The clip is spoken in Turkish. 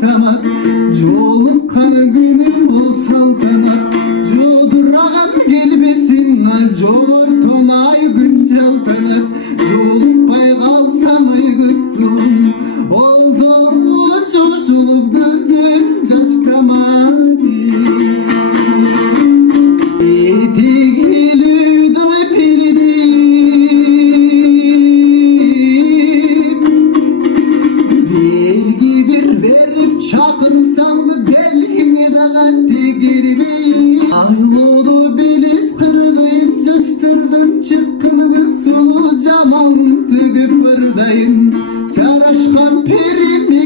taştamat Jolukkanı günüm bu saltanat Jodurağan gelbetin Jomorton ay gün çaltanat Jolukpay kalsam ay gıtsılım Oldu şoşulup gözden yaştamadı Çakırsan da belgini dağın tegirmeyi Aylodu bilis kırdayın Çaştırdın çıkkını göksulu Camalın tıgıp bırdayın Çaraşkan perim